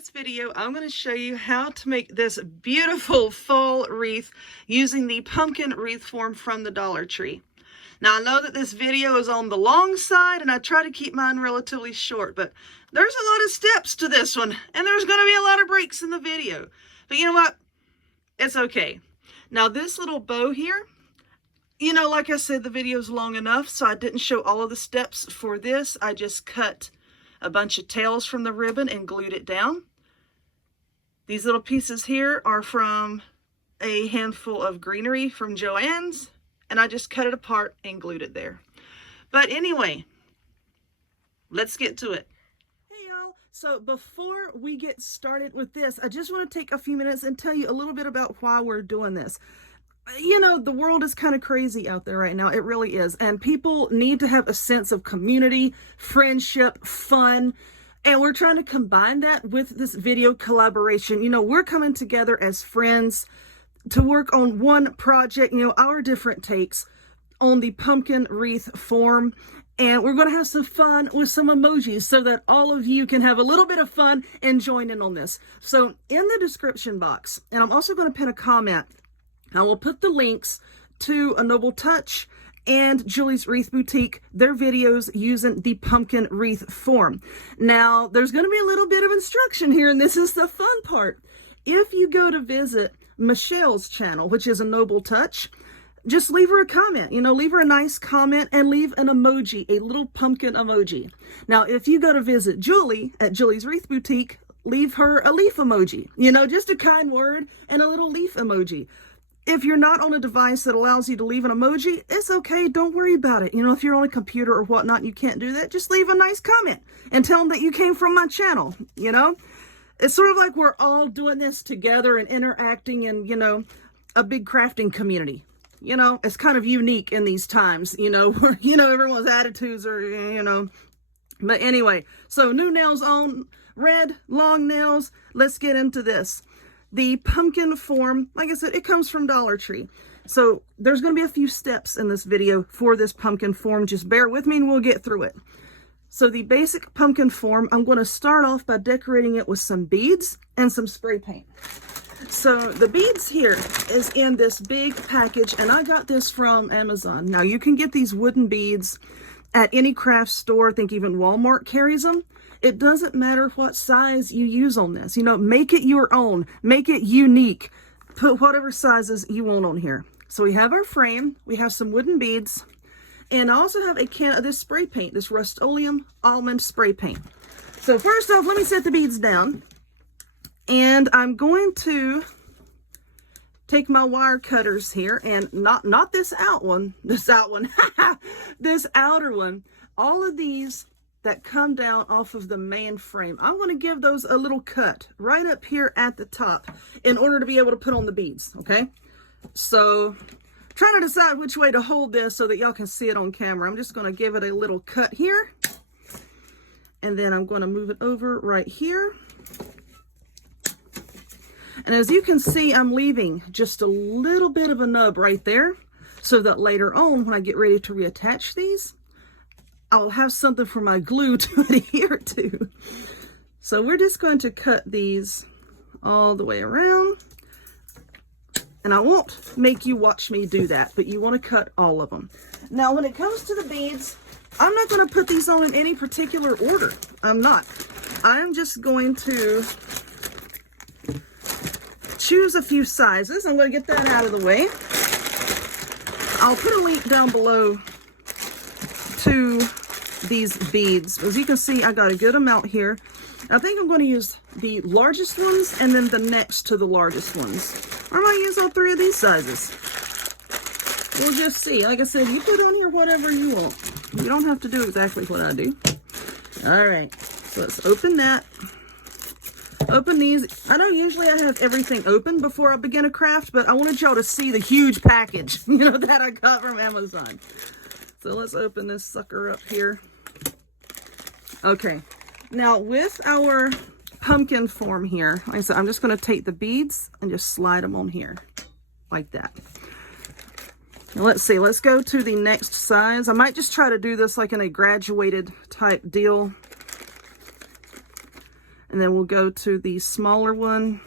this video, I'm going to show you how to make this beautiful fall wreath using the pumpkin wreath form from the Dollar Tree. Now, I know that this video is on the long side, and I try to keep mine relatively short, but there's a lot of steps to this one, and there's going to be a lot of breaks in the video. But you know what? It's okay. Now, this little bow here, you know, like I said, the video's long enough, so I didn't show all of the steps for this. I just cut a bunch of tails from the ribbon and glued it down. These little pieces here are from a handful of greenery from Joann's, and I just cut it apart and glued it there. But anyway, let's get to it. Hey y'all, so before we get started with this, I just want to take a few minutes and tell you a little bit about why we're doing this. You know, the world is kind of crazy out there right now. It really is. And people need to have a sense of community, friendship, fun. And we're trying to combine that with this video collaboration. You know, we're coming together as friends to work on one project, you know, our different takes on the pumpkin wreath form. And we're going to have some fun with some emojis so that all of you can have a little bit of fun and join in on this. So in the description box, and I'm also going to pin a comment, I will put the links to A Noble Touch and Julie's Wreath Boutique, their videos using the pumpkin wreath form. Now, there's going to be a little bit of instruction here, and this is the fun part. If you go to visit Michelle's channel, which is A Noble Touch, just leave her a comment. You know, leave her a nice comment and leave an emoji, a little pumpkin emoji. Now, if you go to visit Julie at Julie's Wreath Boutique, leave her a leaf emoji. You know, just a kind word and a little leaf emoji. If you're not on a device that allows you to leave an emoji, it's okay. Don't worry about it. You know, if you're on a computer or whatnot and you can't do that, just leave a nice comment and tell them that you came from my channel, you know? It's sort of like we're all doing this together and interacting in, you know, a big crafting community. You know, it's kind of unique in these times, you know, where, you know, everyone's attitudes are, you know. But anyway, so new nails on, red, long nails. Let's get into this. The pumpkin form, like I said, it comes from Dollar Tree. So there's going to be a few steps in this video for this pumpkin form. Just bear with me and we'll get through it. So the basic pumpkin form, I'm going to start off by decorating it with some beads and some spray paint. So the beads here is in this big package, and I got this from Amazon. Now you can get these wooden beads at any craft store. I think even Walmart carries them. It doesn't matter what size you use on this. You know, make it your own. Make it unique. Put whatever sizes you want on here. So we have our frame. We have some wooden beads. And I also have a can of this spray paint, this Rust-Oleum almond spray paint. So first off, let me set the beads down. And I'm going to take my wire cutters here, and not this out one, this outer one. All of these that come down off of the main frame, I want to give those a little cut right up here at the top in order to be able to put on the beads, okay? So trying to decide which way to hold this so that y'all can see it on camera. I'm just going to give it a little cut here, and then I'm going to move it over right here. And as you can see, I'm leaving just a little bit of a nub right there so that later on, when I get ready to reattach these, I'll have something for my glue to adhere to. So we're just going to cut these all the way around. And I won't make you watch me do that, but you want to cut all of them. Now, when it comes to the beads, I'm not going to put these on in any particular order. I'm not. I'm just going to choose a few sizes. I'm going to get that out of the way. I'll put a link down below to these beads. As you can see, I got a good amount here. I think I'm going to use the largest ones and then the next to the largest ones. Or I might use all three of these sizes. We'll just see. Like I said, you put on here whatever you want. You don't have to do exactly what I do. All right, so let's open that. Open these. I know usually I have everything open before I begin a craft, but I wanted y'all to see the huge package, you know, that I got from Amazon. So let's open this sucker up here. Okay, now with our pumpkin form here, like I said, I'm just going to take the beads and just slide them on here like that. Now let's see, let's go to the next size. I might just try to do this like in a graduated type deal. And then we'll go to the smaller one.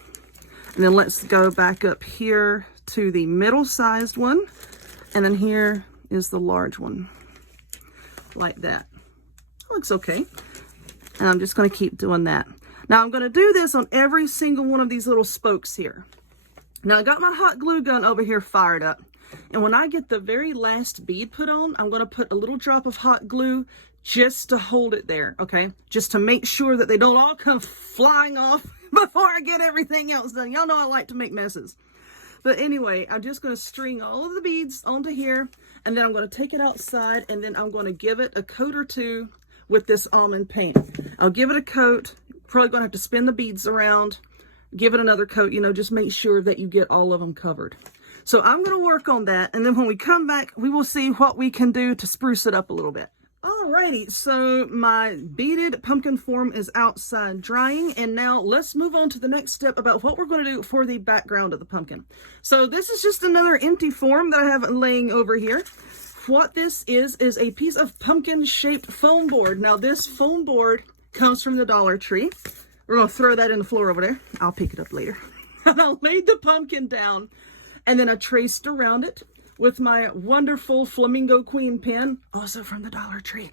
And then let's go back up here to the middle-sized one. And then here is the large one. Like that. Looks okay. And I'm just going to keep doing that. Now I'm going to do this on every single one of these little spokes here. Now I got my hot glue gun over here fired up. And when I get the very last bead put on, I'm going to put a little drop of hot glue just to hold it there, okay? Just to make sure that they don't all come flying off before I get everything else done. Y'all know I like to make messes. But anyway, I'm just going to string all of the beads onto here, and then I'm going to take it outside, and then I'm going to give it a coat or two with this almond paint. I'll give it a coat. Probably going to have to spin the beads around, give it another coat, you know, just make sure that you get all of them covered. So I'm going to work on that, and then when we come back, we will see what we can do to spruce it up a little bit. Alrighty, so my beaded pumpkin form is outside drying, and now let's move on to the next step about what we're going to do for the background of the pumpkin. So this is just another empty form that I have laying over here. What this is a piece of pumpkin-shaped foam board. Now this foam board comes from the Dollar Tree. We're going to throw that in the floor over there. I'll pick it up later. And I laid the pumpkin down, and then I traced around it with my wonderful Flamingo Queen pen, also from the Dollar Tree.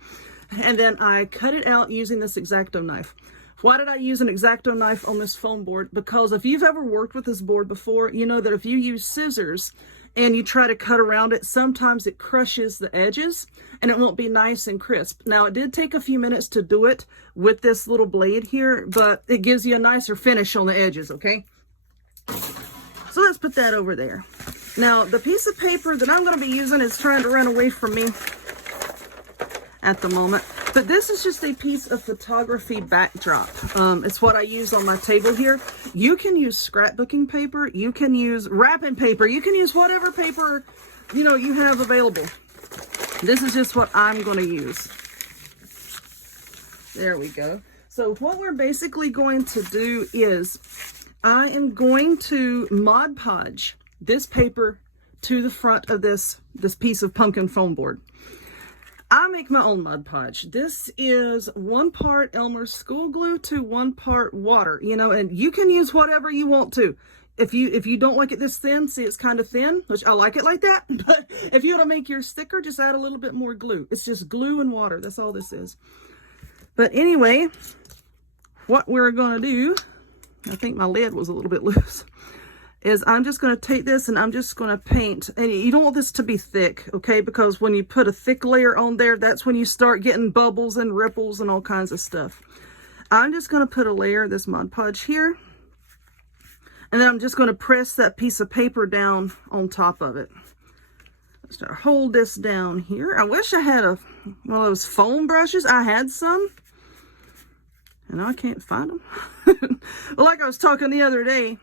And then I cut it out using this X-Acto knife. Why did I use an X-Acto knife on this foam board? Because if you've ever worked with this board before, you know that if you use scissors and you try to cut around it, sometimes it crushes the edges and it won't be nice and crisp. Now, it did take a few minutes to do it with this little blade here, but it gives you a nicer finish on the edges, okay? So let's put that over there. Now, the piece of paper that I'm going to be using is trying to run away from me at the moment. But this is just a piece of photography backdrop. It's what I use on my table here. You can use scrapbooking paper. You can use wrapping paper. You can use whatever paper, you know, you have available. This is just what I'm going to use. There we go. So what we're basically going to do is I am going to Mod Podge this paper to the front of this piece of pumpkin foam board. I make my own Mod Podge. This is 1 part Elmer's school glue to 1 part water, you know, and you can use whatever you want to. If you don't like it this thin, see it's kind of thin, which I like it like that, but if you want to make yours thicker, just add a little bit more glue. It's just glue and water. That's all this is. But anyway, what we're going to do, I think my lid was a little bit loose, is I'm just going to take this and I'm just going to paint. And you don't want this to be thick, okay? Because when you put a thick layer on there, that's when you start getting bubbles and ripples and all kinds of stuff. I'm just going to put a layer of this Mod Podge here. And then I'm just going to press that piece of paper down on top of it. Let's hold this down here. I wish I had one of those foam brushes. I had some. And I can't find them. Well, like I was talking the other day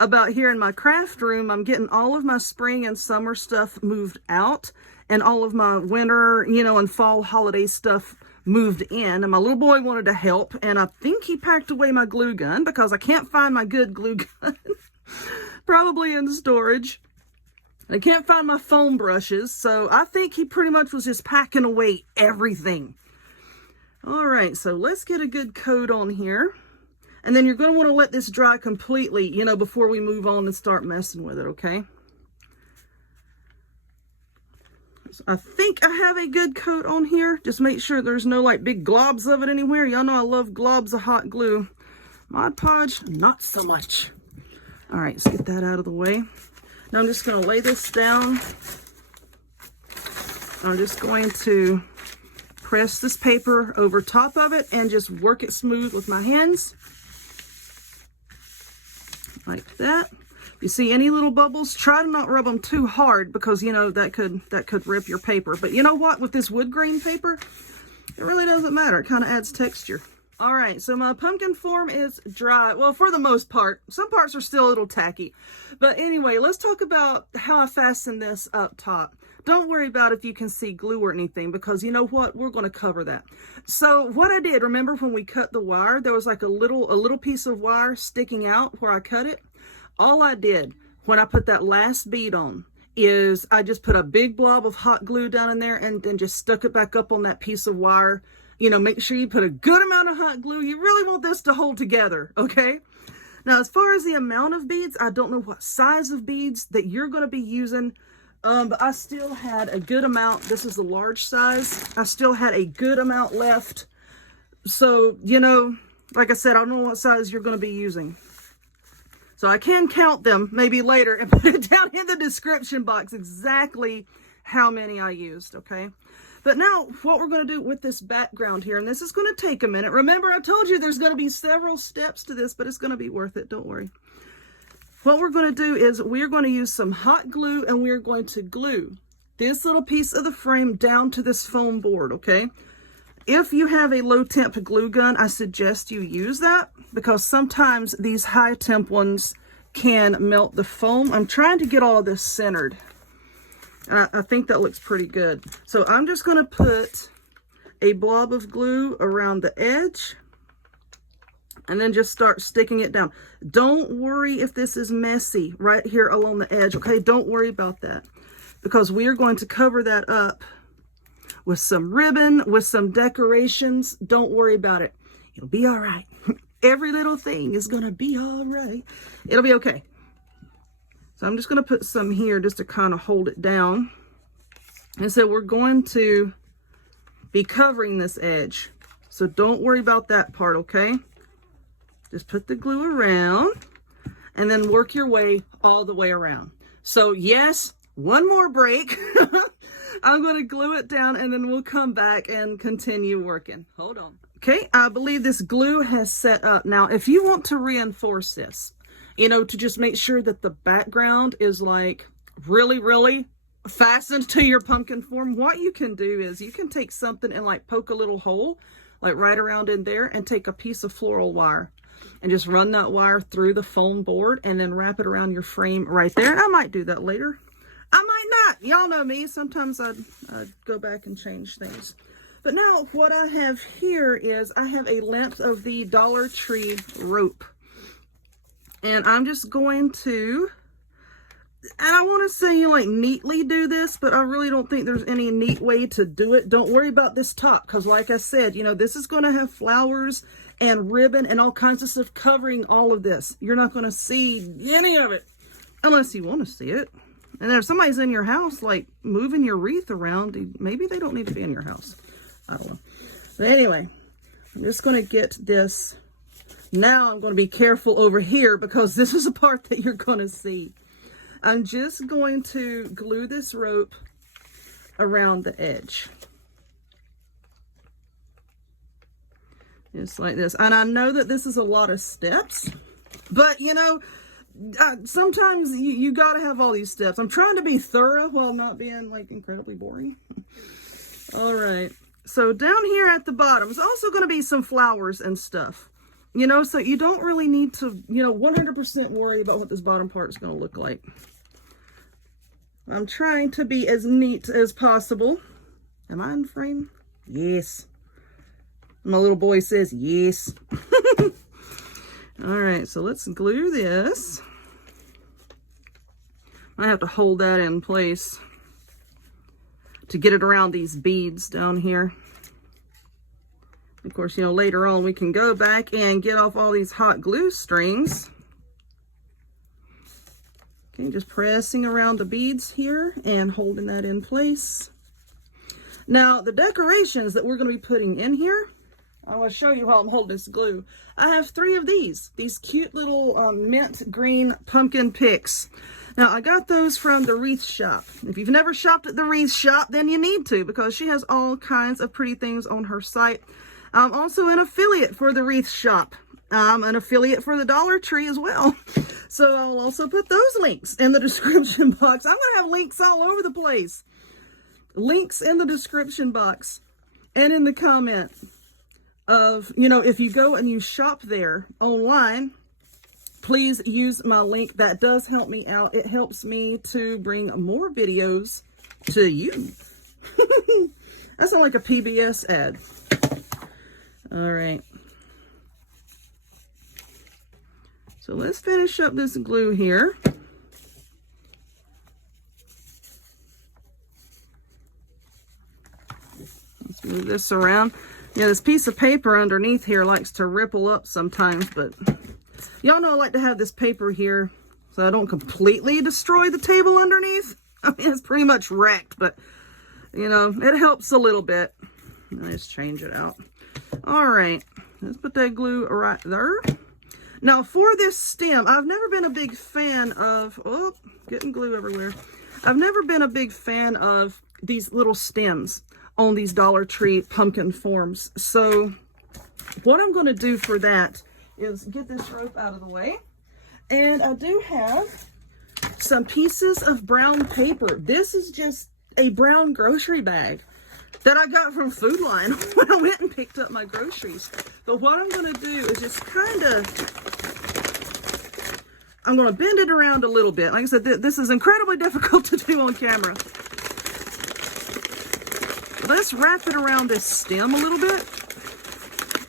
about here in my craft room, I'm getting all of my spring and summer stuff moved out and all of my winter, you know, and fall holiday stuff moved in. And my little boy wanted to help, and I think he packed away my glue gun because I can't find my good glue gun. Probably in storage. I can't find my foam brushes, so I think he pretty much was just packing away everything. All right, so let's get a good coat on here. And then you're going to want to let this dry completely, you know, before we move on and start messing with it, okay? So I think I have a good coat on here. Just make sure there's no, like, big globs of it anywhere. Y'all know I love globs of hot glue. Mod Podge, not so much. All right, let's get that out of the way. Now I'm just going to lay this down. I'm just going to press this paper over top of it and just work it smooth with my hands. Like that. If you see any little bubbles, try to not rub them too hard because, you know, that could rip your paper. But you know what? With this wood grain paper, it really doesn't matter. It kind of adds texture. All right, so my pumpkin form is dry. Well, for the most part. Some parts are still a little tacky. But anyway, let's talk about how I fasten this up top. Don't worry about if you can see glue or anything, because you know what? We're going to cover that. So what I did, remember when we cut the wire, there was like a little piece of wire sticking out where I cut it? All I did when I put that last bead on is I just put a big blob of hot glue down in there and then just stuck it back up on that piece of wire, you know, make sure you put a good amount of hot glue. You really want this to hold together, okay? Now, as far as the amount of beads, I don't know what size of beads that you're going to be using, but I still had a good amount. This is the large size. I still had a good amount left. So, you know, like I said, I don't know what size you're going to be using. So I can count them maybe later and put it down in the description box exactly how many I used, okay? But now what we're going to do with this background here, and this is going to take a minute. Remember, I told you there's going to be several steps to this, but it's going to be worth it. Don't worry. What we're going to do is we're going to use some hot glue, and we're going to glue this little piece of the frame down to this foam board, okay? If you have a low temp glue gun, I suggest you use that because sometimes these high temp ones can melt the foam. I'm trying to get all of this centered. I think that looks pretty good. So I'm just going to put a blob of glue around the edge and then just start sticking it down. Don't worry if this is messy right here along the edge, okay? Don't worry about that because we are going to cover that up with some ribbon, with some decorations. Don't worry about it. It'll be all right. Every little thing is going to be all right. It'll be okay. So I'm just going to put some here just to kind of hold it down. And so we're going to be covering this edge. So don't worry about that part, okay? Just put the glue around and then work your way all the way around. So yes, one more break. I'm going to glue it down and then we'll come back and continue working. Hold on. Okay, I believe this glue has set up. Now, if you want to reinforce this, you know, to just make sure that the background is like really, really fastened to your pumpkin form, what you can do is you can take something and like poke a little hole, like right around in there, and take a piece of floral wire and just run that wire through the foam board and then wrap it around your frame right there. And I might do that later. I might not. Y'all know me. Sometimes I'd go back and change things. But now what I have here is I have a length of the Dollar Tree rope. And I'm just going to, and I want to say like neatly do this, but I really don't think there's any neat way to do it. Don't worry about this top, because like I said, you know, this is going to have flowers and ribbon and all kinds of stuff covering all of this. You're not going to see any of it unless you want to see it. And if somebody's in your house, like moving your wreath around, maybe they don't need to be in your house. I don't know. But anyway, I'm just going to get this. Now I'm going to be careful over here because this is a part that you're going to see. I'm just going to glue this rope around the edge. Just like this. And I know that this is a lot of steps, but you know, sometimes you got to have all these steps. I'm trying to be thorough while not being like incredibly boring. All right. So down here at the bottom is also going to be some flowers and stuff. You know, so you don't really need to, you know, 100% worry about what this bottom part is going to look like. I'm trying to be as neat as possible. Am I in frame? Yes. My little boy says yes. All right, so let's glue this. I have to hold that in place to get it around these beads down here. Of course, you know, later on we can go back and get off all these hot glue strings. Okay, just pressing around the beads here and holding that in place. Now, the decorations that we're going to be putting in here, I want to show you how I'm holding this glue. I have 3 of these cute little mint green pumpkin picks. Now, I got those from the Wreath shop. If you've never shopped at the Wreath shop, then you need to, because she has all kinds of pretty things on her site. I'm also an affiliate for the Wreath shop. I'm an affiliate for the Dollar Tree as well. So I'll also put those links in the description box. I'm going to have links all over the place. Links in the description box and in the comment of, you know, if you go and you shop there online, please use my link. That does help me out. It helps me to bring more videos to you. That's not like a PBS ad. All right. So let's finish up this glue here. Let's move this around. Yeah, this piece of paper underneath here likes to ripple up sometimes, but y'all know I like to have this paper here so I don't completely destroy the table underneath. I mean, it's pretty much wrecked, but you know, it helps a little bit. Let's change it out. All right, let's put that glue right there. Now for this stem, I've never been a big fan of, oh, getting glue everywhere. I've never been a big fan of these little stems on these Dollar Tree pumpkin forms. So what I'm going to do for that is get this rope out of the way. And I do have some pieces of brown paper. This is just a brown grocery bag that I got from Food Line when I went and picked up my groceries. But what I'm going to do is just I'm going to bend it around a little bit. Like I said, this is incredibly difficult to do on camera. Let's wrap it around this stem a little bit.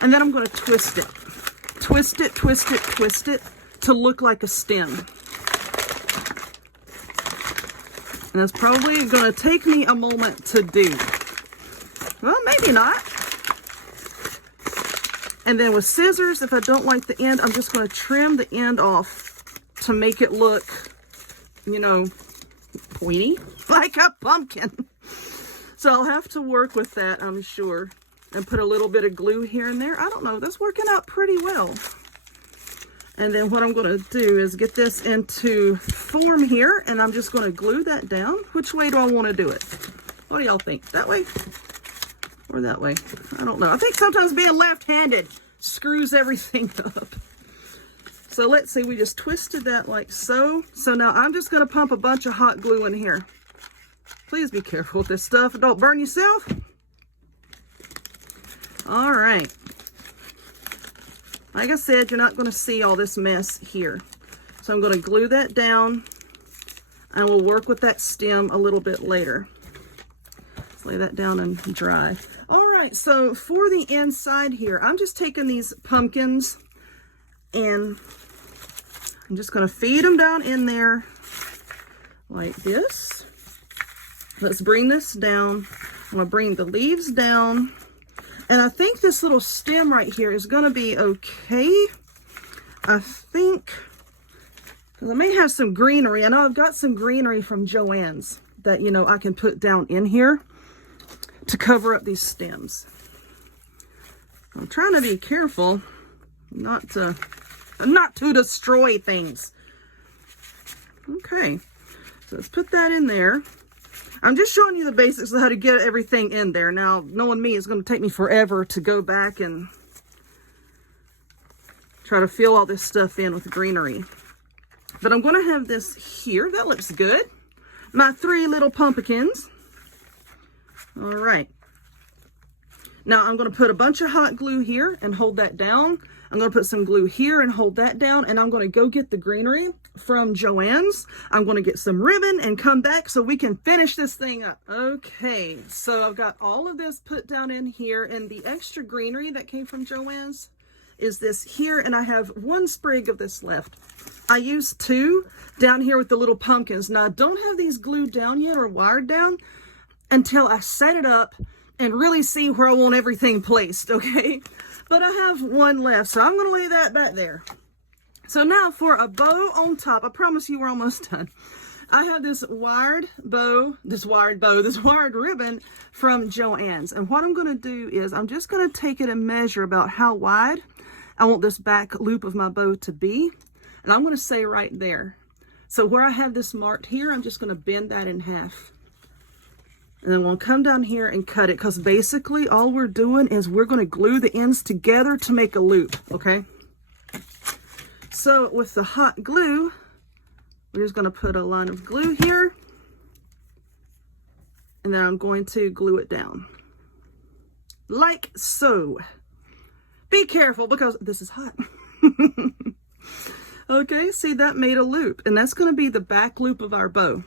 And then I'm going to twist it. Twist it, twist it, twist it to look like a stem. And that's probably going to take me a moment to do. Well, maybe not. And then with scissors, if I don't like the end, I'm just going to trim the end off to make it look, you know, pointy, like a pumpkin. So I'll have to work with that, I'm sure, and put a little bit of glue here and there. I don't know, that's working out pretty well. And then what I'm going to do is get this into form here, and I'm just going to glue that down. Which way do I want to do it? What do y'all think? That way? Or that way? I don't know. I think sometimes being left-handed screws everything up. So let's see, we just twisted that like so. So now I'm just going to pump a bunch of hot glue in here. Please be careful with this stuff. Don't burn yourself. All right. Like I said, you're not going to see all this mess here. So I'm going to glue that down, and we'll work with that stem a little bit later. Let's lay that down and dry. All right, so for the inside here, I'm just taking these pumpkins and I'm just going to feed them down in there like this. Let's bring this down. I'm going to bring the leaves down. And I think this little stem right here is going to be okay. I think, because I may have some greenery. I know I've got some greenery from Joann's that, you know, I can put down in here to cover up these stems. I'm trying to be careful not to destroy things. Okay, so let's put that in there. I'm just showing you the basics of how to get everything in there. Now, knowing me, it's going to take me forever to go back and try to fill all this stuff in with greenery. But I'm going to have this here. That looks good. My 3 little pumpkins. All right. Now, I'm going to put a bunch of hot glue here and hold that down. I'm going to put some glue here and hold that down. And I'm going to go get the greenery from Joann's. I'm going to get some ribbon and come back so we can finish this thing up. Okay, so I've got all of this put down in here, and the extra greenery that came from Joann's is this here, and I have 1 sprig of this left. I used 2 down here with the little pumpkins. Now, I don't have these glued down yet or wired down until I set it up and really see where I want everything placed, okay? But I have 1 left, so I'm going to lay that back there. So now for a bow on top, I promise you we're almost done. I have this wired ribbon from Joann's. And what I'm going to do is I'm just going to take it and measure about how wide I want this back loop of my bow to be. And I'm going to say right there. So where I have this marked here, I'm just going to bend that in half. And then we'll come down here and cut it, because basically all we're doing is we're going to glue the ends together to make a loop, okay? So with the hot glue, we're just going to put a line of glue here, and then I'm going to glue it down like so. Be careful because this is hot. Okay, see, that made a loop, and that's going to be the back loop of our bow.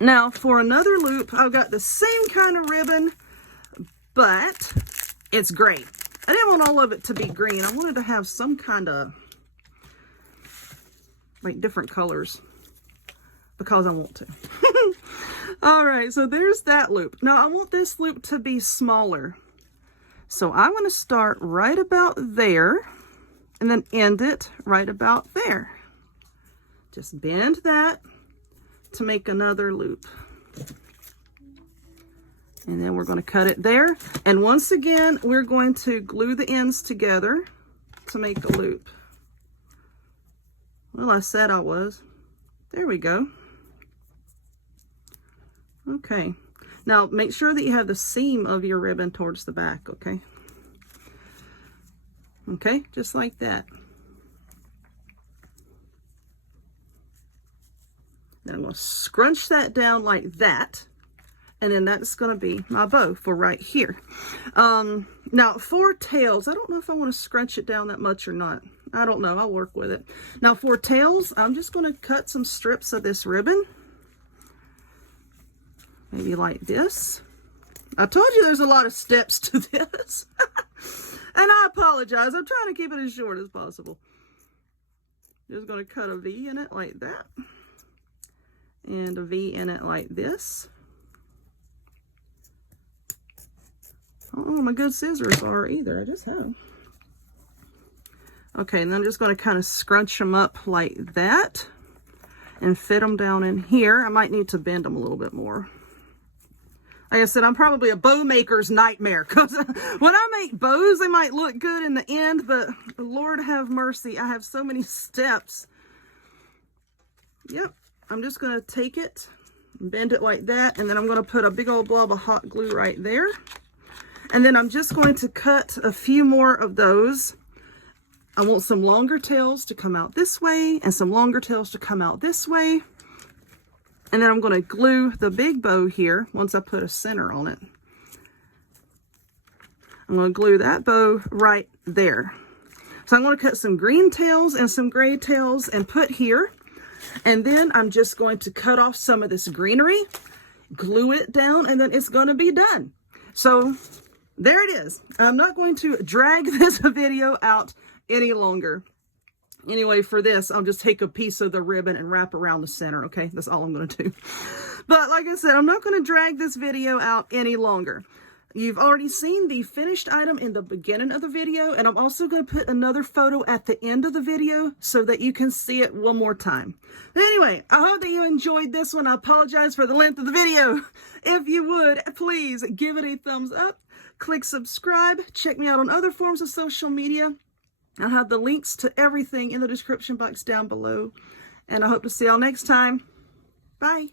Now for another loop, I've got the same kind of ribbon, but it's gray. I didn't want all of it to be green. I wanted to have some kind of like different colors because I want to. All right, so there's that loop. Now I want this loop to be smaller. So I'm going to start right about there and then end it right about there. Just bend that to make another loop. And then we're going to cut it there. And once again, we're going to glue the ends together to make a loop. Well, I said I was. There we go. Okay. Now, make sure that you have the seam of your ribbon towards the back, okay? Okay, just like that. Then I'm going to scrunch that down like that. And then that's going to be my bow for right here. Now, for tails, I don't know if I want to scrunch it down that much or not. I don't know. I'll work with it. Now, for tails, I'm just going to cut some strips of this ribbon. Maybe like this. I told you there's a lot of steps to this. And I apologize. I'm trying to keep it as short as possible. Just going to cut a V in it like that. And a V in it like this. I don't know where my good scissors are either. I just had them. Okay, and then I'm just going to kind of scrunch them up like that and fit them down in here. I might need to bend them a little bit more. Like I said, I'm probably a bow maker's nightmare because when I make bows, they might look good in the end, but Lord have mercy, I have so many steps. Yep, I'm just going to take it, bend it like that, and then I'm going to put a big old blob of hot glue right there. And then I'm just going to cut a few more of those. I want some longer tails to come out this way and some longer tails to come out this way. And then I'm going to glue the big bow here once I put a center on it. I'm going to glue that bow right there. So I'm going to cut some green tails and some gray tails and put here. And then I'm just going to cut off some of this greenery, glue it down, and then it's going to be done. So there it is. I'm not going to drag this video out any longer. Anyway, for this, I'll just take a piece of the ribbon and wrap around the center, okay? That's all I'm going to do. But like I said, I'm not going to drag this video out any longer. You've already seen the finished item in the beginning of the video, and I'm also going to put another photo at the end of the video so that you can see it one more time. But anyway, I hope that you enjoyed this one. I apologize for the length of the video. If you would, please give it a thumbs up. Click subscribe. Check me out on other forms of social media. I'll have the links to everything in the description box down below. And I hope to see y'all next time. Bye.